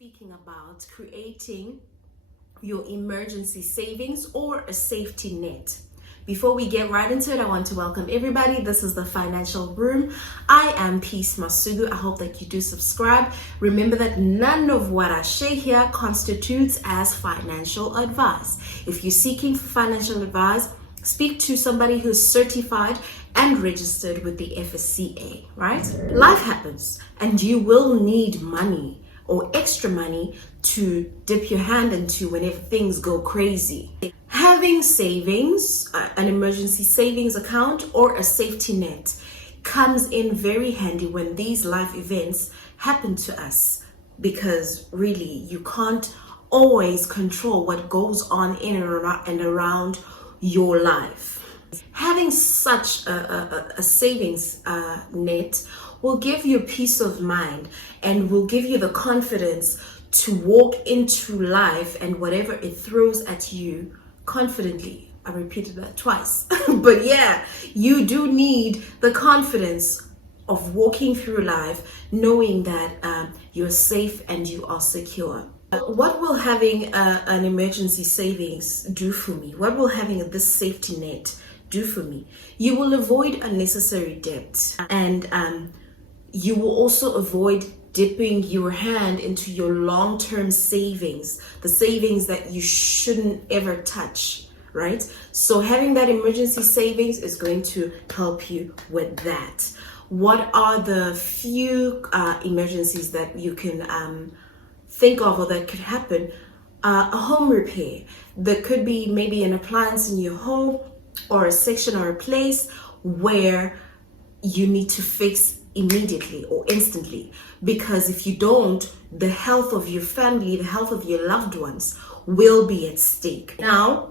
speaking about creating your emergency savings or a safety net. Before we get right into it, I want to welcome everybody. This is the Financial Room. I am Peace Masugu. I hope that you do subscribe. Remember that none of what I share here constitutes as financial advice. If you're seeking financial advice, speak to somebody who's certified and registered with the FSCA, right? Life happens and you will need money or extra money to dip your hand into whenever things go crazy. Having savings, an emergency savings account or a safety net comes in very handy when these life events happen to us, because really you can't always control what goes on in and around your life. Having such a savings net will give you peace of mind and will give you the confidence to walk into life and whatever it throws at you confidently. I repeated that twice. But yeah, you do need the confidence of walking through life knowing that you're safe and you are secure. What will having an emergency savings do for me? What will having this safety net do for me? You will avoid unnecessary debt, and you will also avoid dipping your hand into your long-term savings, the savings that you shouldn't ever touch, right? So having that emergency savings is going to help you with that. What are the few emergencies that you can think of or that could happen? A home repair. There could be maybe an appliance in your home or a section or a place where you need to fix immediately or instantly, because if you don't, the health of your family, the health of your loved ones will be at stake. Now,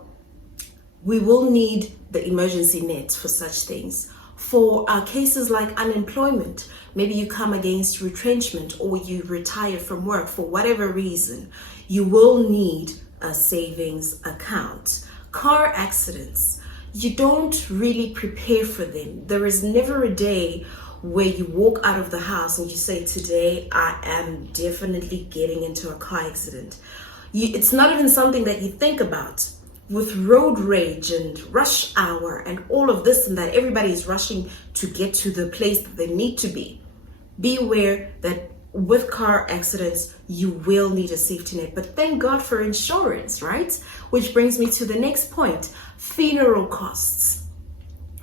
we will need the emergency net for such things. For cases like unemployment, maybe you come against retrenchment or you retire from work for whatever reason, you will need a savings account. Car accidents, you don't really prepare for them. There is never a day where you walk out of the house and you say, today I am definitely getting into a car accident. It's not even something that you think about. With road rage and rush hour and all of this and that, everybody is rushing to get to the place that they need to be. Be aware that with car accidents, you will need a safety net. But thank God for insurance, right? Which brings me to the next point, funeral costs.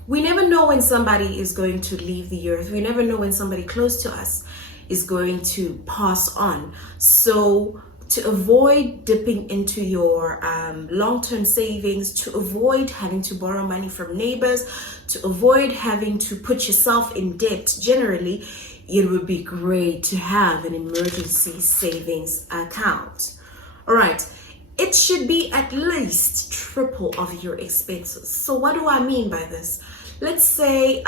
We never know when somebody is going to leave the earth. We never know when somebody close to us is going to pass on. So to avoid dipping into your long-term savings, to avoid having to borrow money from neighbors, to avoid having to put yourself in debt generally, it would be great to have an emergency savings account. All right. It should be at least triple of your expenses. So what do I mean by this? Let's say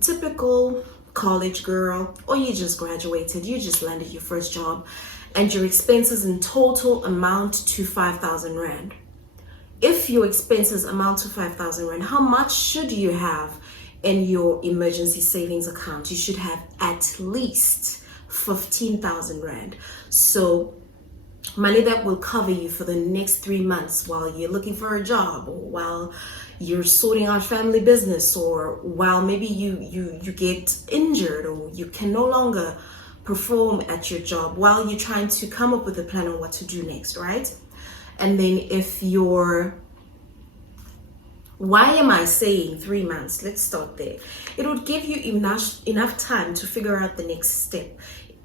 typical college girl, or you just graduated, you just landed your first job, and your expenses in total amount to 5,000 Rand. If your expenses amount to 5,000 Rand, how much should you have in your emergency savings account? You should have at least 15,000 Rand. So money that will cover you for the next 3 months while you're looking for a job, or while you're sorting out family business, or while maybe you get injured or you can no longer perform at your job, while you're trying to come up with a plan on what to do next, right? And then if you're, why am I saying 3 months? Let's start there. It would give you enough time to figure out the next step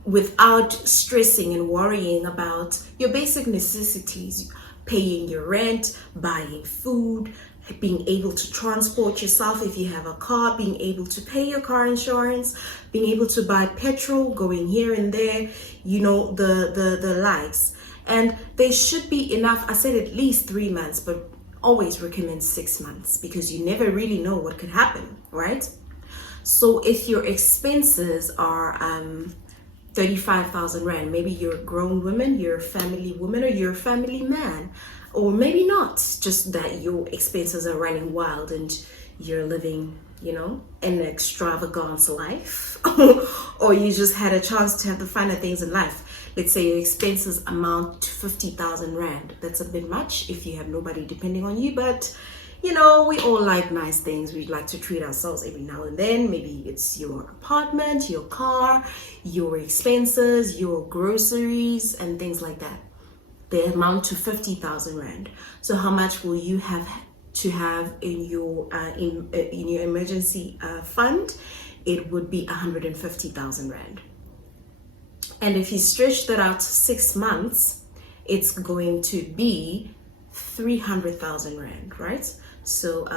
without stressing and worrying about your basic necessities, paying your rent, buying food, being able to transport yourself if you have a car, being able to pay your car insurance, being able to buy petrol, going here and there, you know, the likes. And there should be enough. I said at least 3 months, but always recommend 6 months, because you never really know what could happen, right? So if your expenses are 35,000 Rand, maybe you're a grown woman, you're a family woman, or you're a family man, or maybe not, just that your expenses are running wild and you're living, you know, an extravagant life, or you just had a chance to have the finer things in life. let's say your expenses amount to 50,000 rand. That's a bit much if you have nobody depending on you, but you know, we all like nice things. We like to treat ourselves every now and then. Maybe it's your apartment, your car, your expenses, your groceries, and things like that. They amount to 50,000 rand. So how much will you have to have in your emergency fund? It would be 150,000 rand. And if you stretch that out to 6 months, it's going to be 300,000 rand, right? So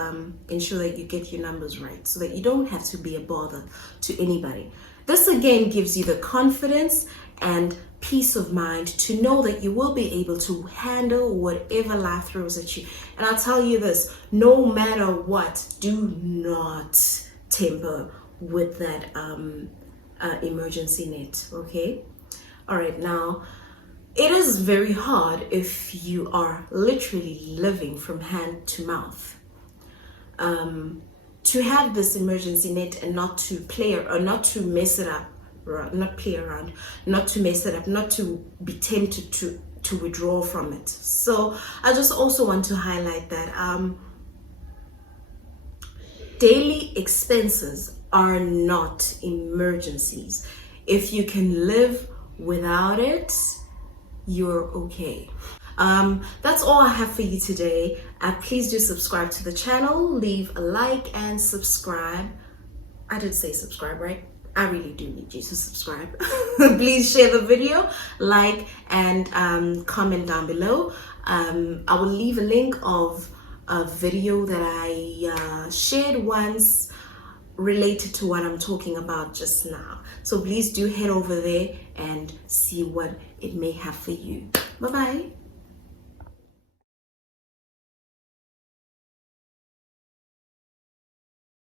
ensure that you get your numbers right so that you don't have to be a bother to anybody. This again gives you the confidence and peace of mind to know that you will be able to handle whatever life throws at you. And I'll tell you this, no matter what, do not temper with that emergency net, okay? All right, now, it is very hard if you are literally living from hand to mouth. To have this emergency net and not to play or not to mess it up, not play around, not to mess it up, not to be tempted to withdraw from it. So I just also want to highlight that daily expenses are not emergencies. If you can live without it, you're okay. That's all I have for you today. Please do subscribe to the channel, leave a like and subscribe. I did say subscribe, right? I really do need you to subscribe. Please share the video, like, and comment down below. I will leave a link of a video that I shared once related to what I'm talking about just now. So please do head over there and see what it may have for you. Bye-bye.